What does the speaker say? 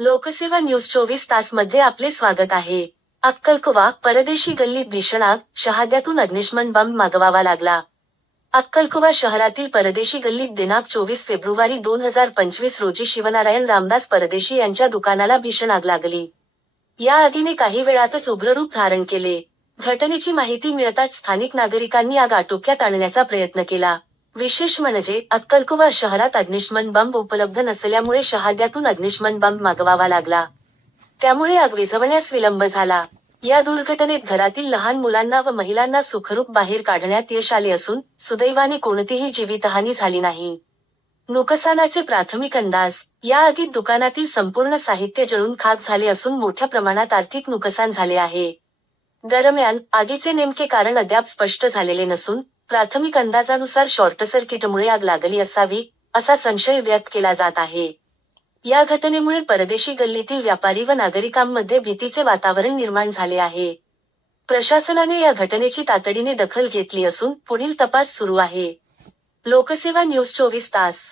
लोकसेवा न्यूज 24 तास मध्ये आपले स्वागत आहे. अक्कलकुवा परदेशी गल्लीत भीषण आग, शहाद्यातून अग्निशमन बंब मागवावा लागला. अक्कलकुवा शहरातील परदेशी गल्लीत दिनांक 24 फेब्रुवारी 2025 रोजी शिवनारायण रामदास परदेशी यांच्या दुकानाला भीषण आग लागली. या आगीने काही वेळातच उग्र रूप धारण केले. घटनेची माहिती मिळताच स्थानिक नागरिकांनी आग आटोक्यात आणण्याचा प्रयत्न केला. विशेष म्हणजे अक्कलकुवा शहरात अग्निशमन बंब उपलब्ध नसल्यामुळे शहाद्यातून अग्निशमन बंब मागवावा लागला. त्यामुळे आग विझवण्यास विलंब झाला. या दुर्घटनेत घरातील लहान मुलांना व महिलांना सुखरूप बाहेर काढण्यात यश आले असून सुदैवाने कोणतीही जीवितहानी झाली नाही. नुकसानाचे प्राथमिक अंदाज: या आगीत दुकानातील संपूर्ण साहित्य जळून खाक झाले असून मोठ्या प्रमाणात आर्थिक नुकसान झाले आहे. दरम्यान, आगीचे नेमके कारण अद्याप स्पष्ट झालेले नसून, प्राथमिक अंदाजानुसार शॉर्टसर्किटमुळे आग लागली असावी, असा संशय व्यक्त केला जात आहे. या घटनेमुळे परदेशी गल्लीतील व्यापारी व नागरिकांमध्ये भीतीचे वातावरण निर्माण झाले आहे. प्रशासनाने या घटनेची तातडीने दखल घेतली असून पुढील तपास सुरू आहे. लोकसेवा न्यूज 24 तास